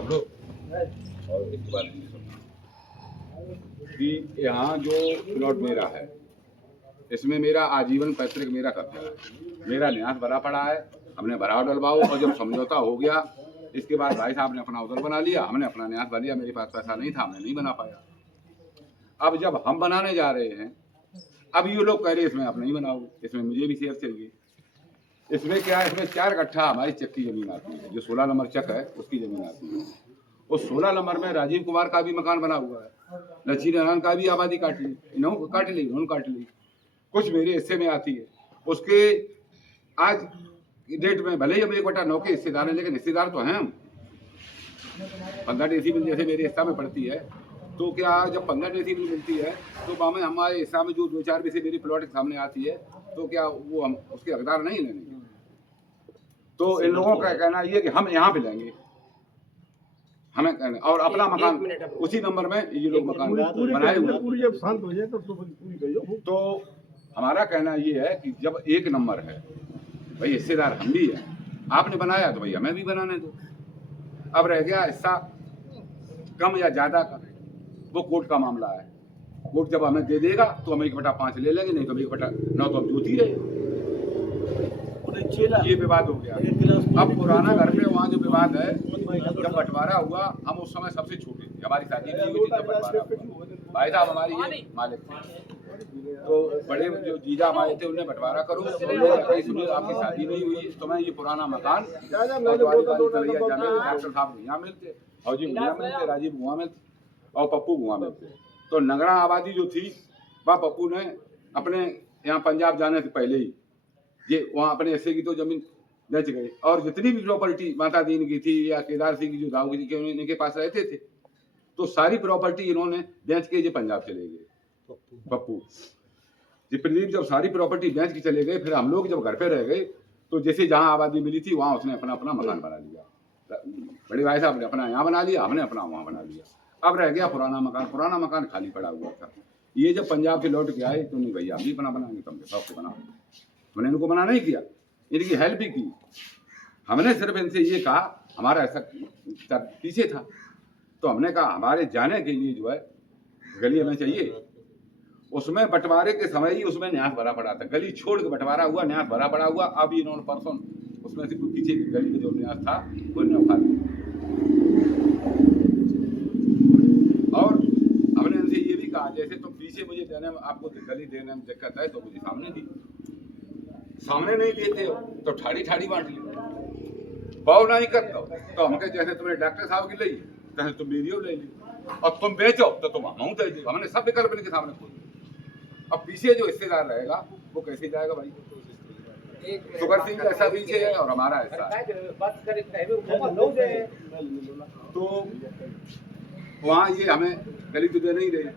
सब लोग और एक बार कि यहाँ जो प्लॉट मेरा है इसमें मेरा आजीवन पैतृक मेरा कब्जा है, मेरा न्यास भरा पड़ा है, हमने भराव डलवाओ और जब समझौता हो गया इसके बाद भाई साहब ने अपना उधर बना लिया, हमने अपना न्यास भर लिया, मेरे पास पैसा नहीं था, हमने नहीं बना पाया। अब जब हम बनाने जा रहे हैं, अब ये लोग कह रहे इसमें आप नहीं बनाओगे, इसमें मुझे भी शेयर चाहिए। इसमें क्या है, इसमें 4 कट्ठा हमारी चक की जमीन आती है, जो 16 नंबर चक है उसकी जमीन आती है। उस 16 नंबर में राजीव कुमार का भी मकान बना हुआ है, लक्ष्मी नारायण का भी आबादी काट ली, इन्होंने काट ली, उन्होंने काट ली, कुछ मेरे हिस्से में आती है। उसके आज डेट में भले ही हम 1/9 के हिस्सेदार हैं, लेकिन हिस्सेदार तो हैं हम। 15 डेसिबल जैसे मेरे हिस्सा में पड़ती है, तो क्या जब 15 डेसिबल मिलती है तो हमें हमारे हिस्सा में जो 2-4 पैसे मेरी प्लॉट के सामने आती है, तो क्या वो हम उसके हकदार नहीं लेंगे? तो इन लोगों का कहना ये कि हम यहाँ पे लेंगे, हमें कहना और अपना मकान उसी नंबर में ये लोग मकान बनाए हुए। तो हमारा कहना ये है कि जब 1 नंबर है भाई, हिस्सेदार हम भी हैं, आपने बनाया तो भाई हमें भी बनाने दो। अब रह गया हिस्सा कम या ज्यादा का, वो कोर्ट का मामला है। कोर्ट जब हमें दे देगा तो हम 1/5 ले लेंगे, नहीं तो 1/9 तो हम जोती रहे। ये विवाद हो गया। अब पुराना घर पे वहाँ जो विवाद है, जब बंटवारा हुआ हम उस समय सबसे छोटे थे, हमारी शादी नहीं हुई थी तब बंटवारा हुआ। भाई साहब हमारी ये मालिक थे, तो बड़े जो जीजा हमारे थे उन्हें बंटवारा करो, सुनिए आपकी शादी नहीं हुई तो मैं ये पुराना मकान डॉक्टर साहब यहाँ मिलते, फौजी यहाँ मिलते, राजीव वहाँ मिलते और पप्पू वहाँ मिलते। तो नगरा आबादी जो थी वह पप्पू ने अपने यहाँ पंजाब जाने से पहले ही ये वहाँ अपने हिस्से की तो जमीन बेच गए, और जितनी भी प्रॉपर्टी माता दीन की थी या केदार सिंह की जो दाऊ की थी इनके पास रहते थे, तो सारी प्रॉपर्टी इन्होंने बेच के ये पंजाब चले गए। पप्पू जी प्रदीप जब सारी प्रॉपर्टी बेच के चले गए, फिर हम लोग जब घर पे रह गए तो जैसे जहाँ आबादी मिली थी वहाँ उसने अपना अपना मकान बना लिया। बड़े भाई साहब ने अपना यहाँ बना लिया, हमने अपना वहाँ बना लिया। अब रह गया पुराना मकान खाली पड़ा हुआ था। ये जब पंजाब से लौट के आए तो नहीं भैया हम भी अपना बनाएंगे, तुम सबसे बनाओ। हमने इनको मना नहीं किया, इनकी हेल्प भी की। हमने सिर्फ इनसे ये कहा, हमारा ऐसा पीछे था तो हमने कहा हमारे जाने के लिए जो है गली हमें चाहिए। उसमें बंटवारे के समय ही उसमें न्यास भरा पड़ा था, गली छोड़ के बंटवारा हुआ, न्यास भरा पड़ा हुआ। अब इन्होंने परसों उसमें से पीछे की गली में जो न्यास था वो इन्होंने उखाड़ दिया। और हमने इनसे ये भी कहा जैसे तो पीछे मुझे देने में आपको गली देने में दिक्कत है तो मुझे सामने दी, सामने नहीं देते हो तो ठाड़ी ठाड़ी बांट ली, भाव नहीं करता तो हम कहे जैसे तुमने डॉक्टर साहब की ली तैसे तुम मेरी ले ली, और तुम बेचो तो तुम हम दे दो। हमने सब विकल्प इनके सामने खोल दिए। अब पीछे जो हिस्सेदार रहेगा वो कैसे जाएगा भाई? सुगर सिंह ऐसा पीछे है और हमारा ऐसा है, तो वहाँ ये हमें गली तो दे नहीं रहे।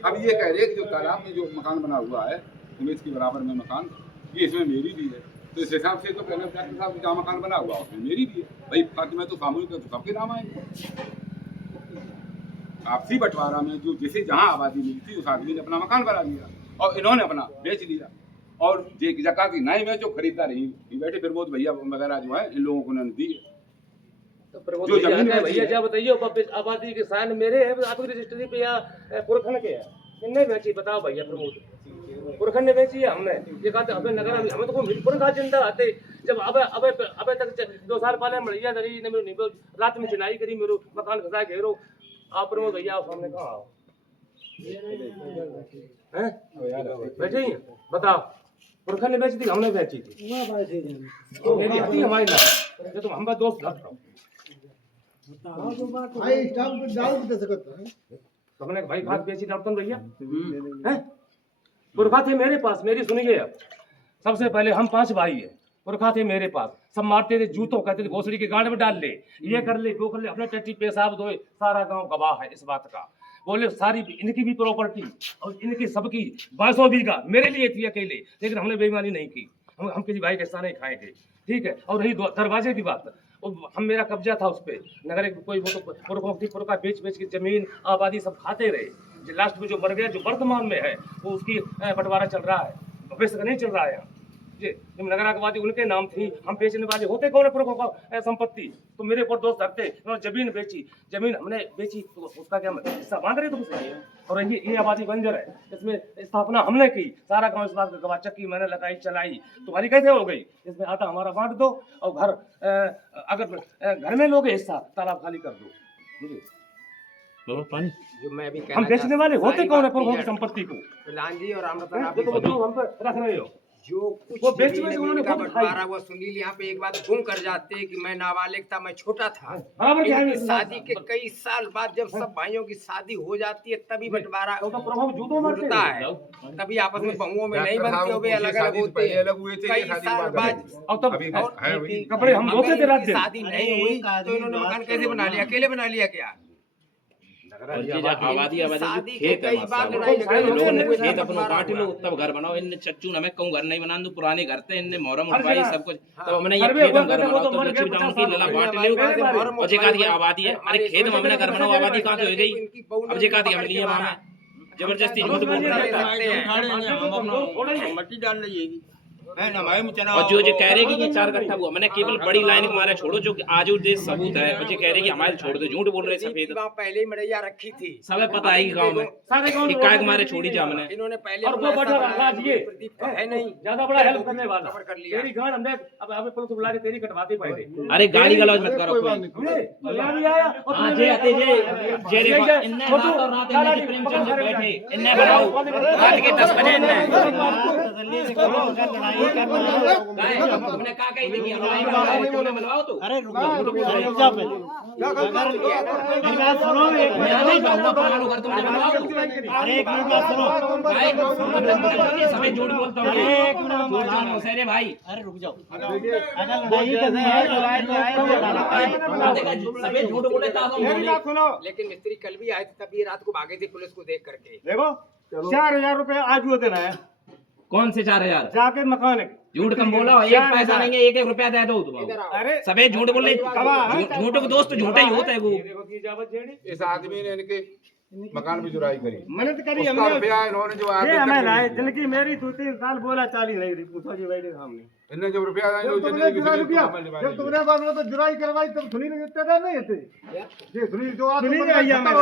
अब ये कह रहे कि जो तालाब में जो मकान बना हुआ है इमेज के बराबर में मकान, ये इसमें मेरी भी है। तो इस हिसाब से तो कहना डॉक्टर साहब जहाँ मकान बना हुआ उसमें मेरी भी है भाई, बाकी मैं तो सामूहिक तो सबके नाम आएंगे। आपसी बंटवारा में जो जैसे जहाँ आबादी मिली थी उस आदमी ने अपना मकान बना लिया और इन्होंने अपना बेच लिया, और जो जगह की नहीं में जो खरीददार ही बैठे फिर वो भैया वगैरह जो है इन लोगों को उन्होंने दी है। जो जमीन है भैया क्या बताइए, आबादी के साइन मेरे है, आपकी रजिस्ट्री पे या पुरखन के है, किन्ने बेची बताओ भैया? प्रमोद पुरखन ने बेची है, हमने ये कहते हमें नगर हमें तो कोई पुरखा जिंदा आते जब अब तक 2 साल पहले मरिया दरी ने मेरे रात में चुनाई करी, मेरे मकान खसा घेरो। आप प्रमोद भैया सामने कहाँ आओ हैं बैठे ही बताओ, पुरखन ने बेची थी हमने बेची थी, मेरी हती हमारी ना तो हम दोस्त हमने भाई खास बेची डॉक्टर भैया हैं, पुरखा थे मेरे पास, मेरी सुनिए। अब सबसे पहले हम 5 भाई है, पुरखा थे मेरे पास, सब मारते थे जूतों, कहते थे घोसड़ी के गाड़ में डाल ले, ये कर ले वो कर ले, अपने टट्टी पेशाब धोए, सारा गांव गवाह है इस बात का। बोले सारी इनकी भी प्रॉपर्टी और इनकी सबकी 500 बीघा मेरे लिए थी अकेले, लेकिन हमने बेईमानी नहीं की, हम किसी भाई के साथ नहीं खाएंगे, ठीक है। और रही दरवाजे की बात, हम मेरा कब्जा था उस पर, नगर कोई वो तो पुरखा बेच के जमीन आबादी सब खाते रहे, लास्ट में जो मर गया जो वर्तमान में है वो उसकी बंटवारा चल रहा है, भविष्य का नहीं चल रहा है। ये नगरा की आबादी उनके नाम थी, हम बेचने वाले होते कौन है पुरखों का संपत्ति। तो मेरे ऊपर दोस्त धरते, उन्होंने जमीन बेची, जमीन हमने बेची तो उसका क्या हिस्सा मांग रहे तुमसे। और ये आबादी बंजर है, इसमें स्थापना हमने की, सारा गांव इस बात का गवाह, चक्की मैंने लगाई चलाई, तुम्हारी कैसे हो गई। इसमें आधा हमारा बांट दो और घर अगर घर में लोगे हिस्सा तालाब खाली कर दो। मुझे पानी जो मैं भी हम बेचने वाले होते कौन है पुरखों की संपत्ति को। प्रधान जी और अमृता आप देखो जो हम पे रख रहे हो जो कुछ वो बेच में जमीन उन्होंने का खुद खाई। बंटवारा हुआ, सुनील यहाँ पे एक बात घूम कर जाते कि मैं नाबालिग था, मैं छोटा था। बराबर क्या है इनकी ये शादी के कई साल बाद जब सब भाइयों की शादी हो जाती है तभी बंटवारा तो प्रभाव जूतों मारते होता है, तभी आपस में बहुओं में नहीं बनते हो, वे अलग अलग होते हैं। अलग हुए थे, कई ये शादी साल के बाद बाद और तब अभी और है वही। कपड़े हम धोते थे रात दिन। शादी नहीं हुई तो इन्होंने मकान कैसे बना लिया, अकेले बना लिया क्या। और ये जो आबादी शादी जो के खेत है कई बार माशाल्लाह। लड़ाई झगड़े लोगों ने हुए, खेत अपनो बंटवारा बांट लो हुआ। तब घर बनाओ। इन चच्चू ने मैं कहूँ घर नहीं बना दू, पुराने घर थे, इनने मोहरम हर उठवाई जगह। सब कुछ। तो हमने ये सर्वे खेत हुआ हम घर करते, वो बनाओ तो तो मर गए लक्ष्मी डाउन 50 की लला साल बांट हो ले गए। और जे कहती आबादी है, अरे खेत में हमने घर बनाओ, आबादी कहाँ से हो गई। अब जे कहती हम लिए वहाँ में जबरदस्ती झूठ बोल रहा है। मट्टी डाल रही है ना भाई मुझे और जो कह रहे कि ये 4 कट्ठा हुआ, मैंने केवल बड़ी लाइन हमारे छोड़ो जो आज देश सबूत है, और जो कह रहे कि हमारे छोड़ दो, झूठ बोल रहे सफेद। वहाँ पहले ही मड़ैया रखी थी, सबे पता है कि गांव में सारे गांव कि में काय हमारे छोड़ी जा मैंने। इन्होंने पहले और वो बनाया, बड़ा बनाया, राज ये प्रदीप तो है नहीं ज्यादा बड़ा हेल्प करने वाला। कवर कर लिया। तेरी गांड हमने अब हमें पुलिस बुला के तेरी कटवाते पहले। अरे गाली गलौज मत करो कोई। यहाँ भी आया और हाँ तुमने जे आते जे जे रे ये इन्ने छोटू, रात और रात साला इन्ने जी, प्रेमचंद पकड़ बैठे के इन्ने बनाओ रात के 10 बजे इन्ने तुमने कहा कही थी कि लड़ाई में मिलवाओ तो। अरे रुक जा पहले मेरी बात सुनो एक मैं मिनट नहीं कहूंगा पुरानो घर तुमने बनवाओ तो। अरे एक मिनट बात सुनो सभी झूठ बोलता हूँ। अरे एक मिनट बात सुनो मुसेरे भाई अरे रुक जाओ अगर लड़ाई करनी है तो राय तो आए सभी झूठ बोले तो बोले। लेकिन मिस्त्री कल भी आए थे, तभी रात को भागे थे पुलिस को देख करके। देखो 4,000 रुपए आज वो देना है कौन से 4000 जाके मकान झूठ कम बोला, एक पैसा नहीं है, 1-1 रुपया दे दो तुम। इधर आओ। अरे सभी झूठ बोले, झूठों के दोस्त झूठे ही होते हैं वो। देखो की इजाजत जेड़ी इस आदमी ने इनके मकान में जुराई करी, मेहनत करी उसका हमने रुपया इन्होंने जो ये आगे हमें तक लाए जिनकी मेरी 2-3 साल बोला चाली नहीं रही, पूछो जी बैठे सामने इन्होंने जो रुपया आया वो तुमने जुराई रुपया जब तुमने बाद में तो जुराई करवाई तब सुनील ने इतने देर नहीं थे ये सुनील जो आज सुनील भैया मैं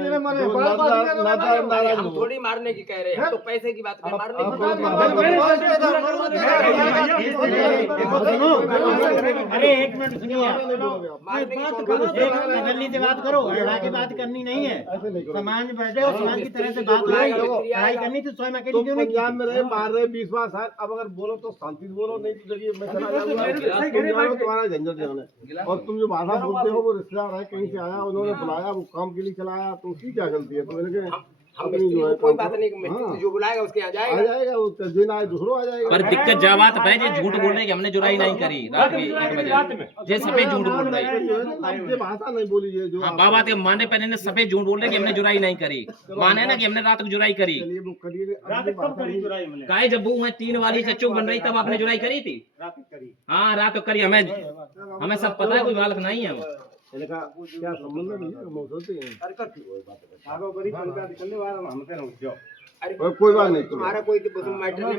ये मारे बड़ा बात हम थोड़ी मारने की कह रहे हैं, हम तो पैसे की बात कर मारने अरे एक मिनट सुनिए तसल्ली से बात करो, लड़ा के बात करनी नहीं है। समाज बैठे और समाज की तरह से बात लड़ाई करनी तो स्वयं अकेली क्यों नहीं पंजाब में रहे 12-20 साल, अब अगर बोलो तो शांति से बोलो, नहीं तो देखिए मैं चला जाऊंगा तुम्हारा झंझट जो है। और तुम जो भाषा बोलते हो वो रिश्तेदार है, कहीं से आया, उन्होंने बुलाया, वो काम के लिए चलाया, तो उसकी क्या गलती है। तो मैंने हम मिस्त्री को कोई बात नहीं, मिस्त्री जो बुलाएगा उसके यहाँ आ जाएगा। जाएगा, वो दिन आए दूसरों आ जाएगा। पर दिक्कत जब बात है जे झूठ बोल रहे कि हमने जुराई नहीं करी रात के 1 बजे, जे सभी झूठ बोल रहे। ये भाषा नहीं बोली है जो हाँ बाबा ते माने पर इन्हें सभी झूठ बोल रहे कि हमने जुराई नहीं करी, माने ना कि हमने रात को जुराई करी। चलिए वो करिए, रात कब करी जुराई मैंने काहे जब वो 3 वाली चच्चू बन रही तब आपने जुराई करी थी। रात करी हाँ रात को करी, हमें सब पता है, कोई बालक नहीं है हम। मैंने कहा क्या संबंध नहीं है, हम सोचते हैं आगे बड़ी पंचायत करने वाला हमसे रुक जाओ। अरे कोई बात नहीं, तुम्हारा कोई तो मैटर नहीं,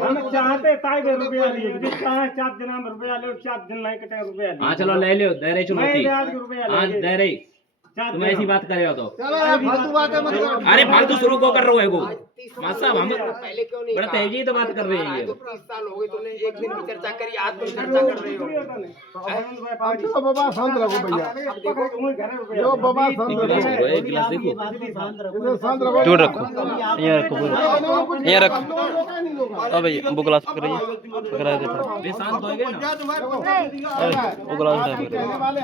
हम चाहते ताकि रुपया लिए, यदि चाहे 4 दिन में रुपया ले, 4 दिन नहीं कटे रुपया ले। हाँ चलो ले लो, दे रही चुनौती। मैं आज के रुपया हाँ ले दे रही, तुम ऐसी बात करे हो तो। चलो यार फालतू बातें मत करो। अरे फालतू शुरू को कर रहे हो एगो आज 30 साल मासा हम पहले क्यों नहीं बड़ा कहा? तेजी तो बात कर रहे हैं ये। तो 30 साल हो गए, तुमने एक दिन भी चर्चा करी, आज तुम चर्चा कर रहे हो। अच्छा बाबा शांत रहो भैया, यो बाबा शांत रहो, एक गिलास देखो, इधर शांत रहो, दूर रखो, यहाँ रखो, यहाँ रखो। अब भैया वो गिलास पकड़िए, पकड़ा देता वे शांत हो गए ना। वो गिलास उठा के कहने वाले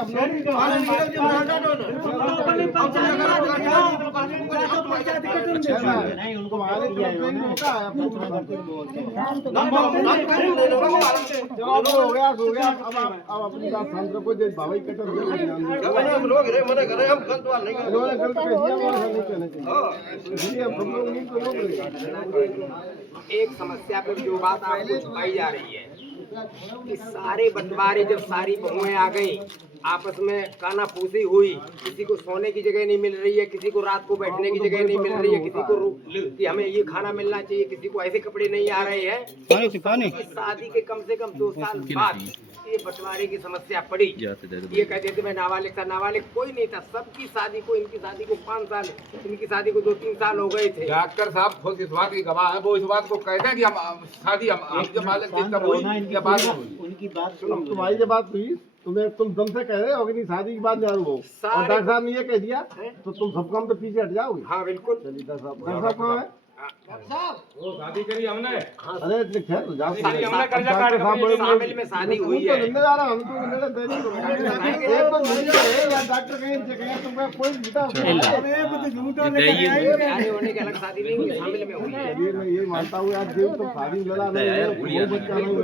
नहीं, उनको मारे दिया है उन्होंने, होता है अपना चलो अब हो गया अब अपनी बात शांत रखो। जो भाई कटर इन्होंने गलत कह दिया, वो ऐसा नहीं कहना चाहिए, इसलिए अब हम लोग नहीं तो लोग एक समस्या पे जो बात आपको छुपाई जा रही है कि सारे बंटवारे जब सारी बहुएं आ गई, आपस में काना फूसी हुई, किसी को सोने की जगह नहीं मिल रही है, किसी को रात को बैठने की जगह नहीं मिल रही है, किसी को कि हमें ये खाना मिलना चाहिए, किसी को ऐसे कपड़े नहीं आ रहे हैं। शादी के कम से कम 2 साल बाद ये बंटवारे की समस्या पड़ी। ये कहते थे मैं नाबालिग था, नाबालिग कोई नहीं था, सबकी शादी को, इनकी शादी को 5 साल, इनकी शादी को 2-3 साल हो गए थे। डॉक्टर साहब खुद इस बात की गवाह है, वो इस बात को कहते हैं कि हम शादी हम जब मालिक की तब हुई या बाद में हुई। उनकी बात तुम्हारी जब बात हुई तुम दम से कह रहे हो कि नहीं शादी की बात नहीं वो, और डॉक्टर साहब ने ये कह दिया तो तुम सब काम तो पीछे हट जाओगे। हाँ बिल्कुल। चलिए डॉक्टर साहब कहाँ है? वो शादी करी हमने, अरे खैर तो जाओ। हमने कर्जा काट के शामिल में शादी हुई है। तो जा रहा हम तो एक तो डॉक्टर कहीं तुमका कोई शादी होने के अलग शादी नहीं हुई, शामिल में हुई है। चलिए मैं ये मानता हूँ यार जीव तो शादी लड़ा नहीं है, कोई बच्चा नहीं हो,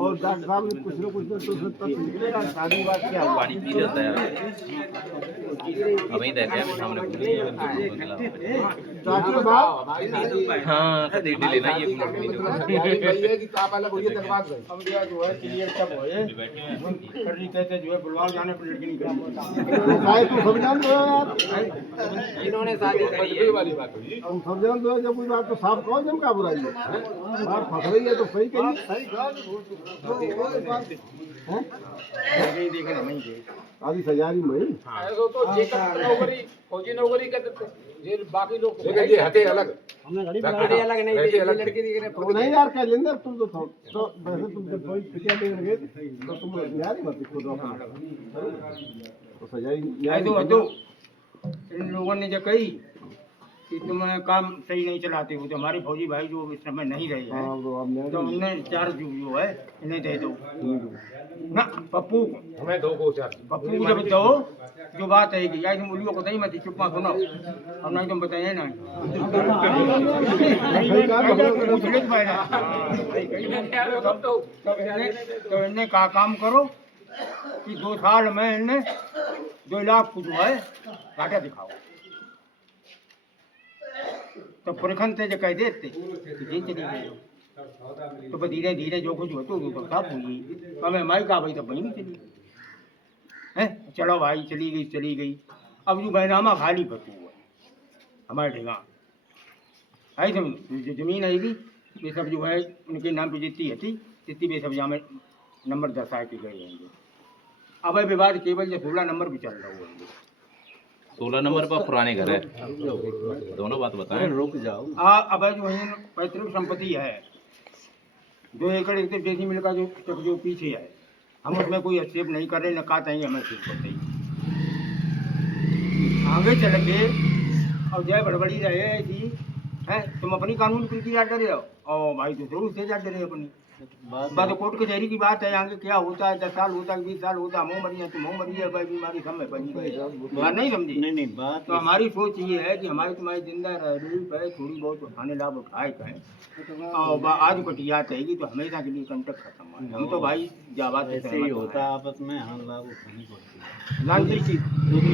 और डॉक्टर साहब ने कुछ न कुछ तो तब निकलेगा शादी के बाद क्या हुआ। पानी पी जाता है अभी देखते हैं सामने डॉक्टर साहब हाँ कभी भी लेना ये है कि आप अलग होइए तक बात गई। अब यह जो है क्लियर कब होए करनी कहते जो है बुलवाल जाने पर लड़की नहीं करेंगे। भाई तुम सब जानते हो यार, इन्होंने शादी करी है। वाली बात हुई। तुम सब जानते हो जब कोई बात तो साफ कहो जब का बुराई है। बात फंस रही है तो सही कहिए। आधी सजारी में ऐसो तो जेकर नौकरी फौजी नौकरी के देते ये बाकी लोग लेकिन ये हटे अलग लड़के अलग नहीं थे, ये लड़के दिख रहे तो नहीं यार कह लेंगे तुम तो वैसे तुम जब कोई पिटिया देने गए तो तुम यार ही मत खुद तो सजाई तो इन लोगों ने जो कही कि तुम काम सही नहीं चलाते हो, तो हमारे फौजी भाई जो इस समय नहीं रहे हैं तो उन्हें 4 जो है इन्हें दे दो ना, पप्पू को हमें 2 को 4 पप्पू को जब दो जो बात है कि यार तुम उल्लू को नहीं मत चुप्पा सुनो और नहीं तुम बताइए ना तो इन्हें का काम करो कि 2 साल में इन्हें 2 लाख को जो है घाटा दिखाओ। तो पुरखन से जो कह देते जी चली गई तो धीरे धीरे जो कुछ होते वो तो साफ हुई। हमें माई का भाई तो वहीं चली है, चलो भाई चली गई। अब जो बैनामा खाली पटू है हमारे ठेगा आई जो जमीन आएगी ये सब जो है उनके नाम पे जितनी है वे सब यहाँ में नंबर दर्शा के गए होंगे। अब विवाद केवल जो 16 नंबर पे चल रहा होंगे। 16 नंबर पर पुराने घर है, दोनों बात बताएं। रुक जाओ। अब जो है पैतृक संपत्ति है 2 एकड़ 1 डेसीमिल का जो पीछे है, हम उसमें कोई एक्सेप्ट नहीं कर रहे, न कहा चाहिए हमें एक्सेप्ट करते ही आगे चल के और जय बड़बड़ी रहे ऐसी है। तुम अपनी कानून की याद डरे हो और भाई तो जरूर से याद डरे अपनी बात कोर्ट कचहरी की बात है। आगे क्या होता है 10 साल होता है 20 साल होता है, मुँह मरी है तो मुँह मरी है भाई, बीमारी सब में बनी गई बात नहीं समझी। नहीं बात तो हमारी सोच ये है कि हमारी तुम्हारी जिंदा रही पे थोड़ी बहुत खाने लाभ उठाए कहें और आज कटियात रहेगी तो हमेशा के लिए कंटक खत्म है। हम तो भाई जाबाद ऐसे ही होता है आपस में, हाँ लाभ उठानी पड़ती है।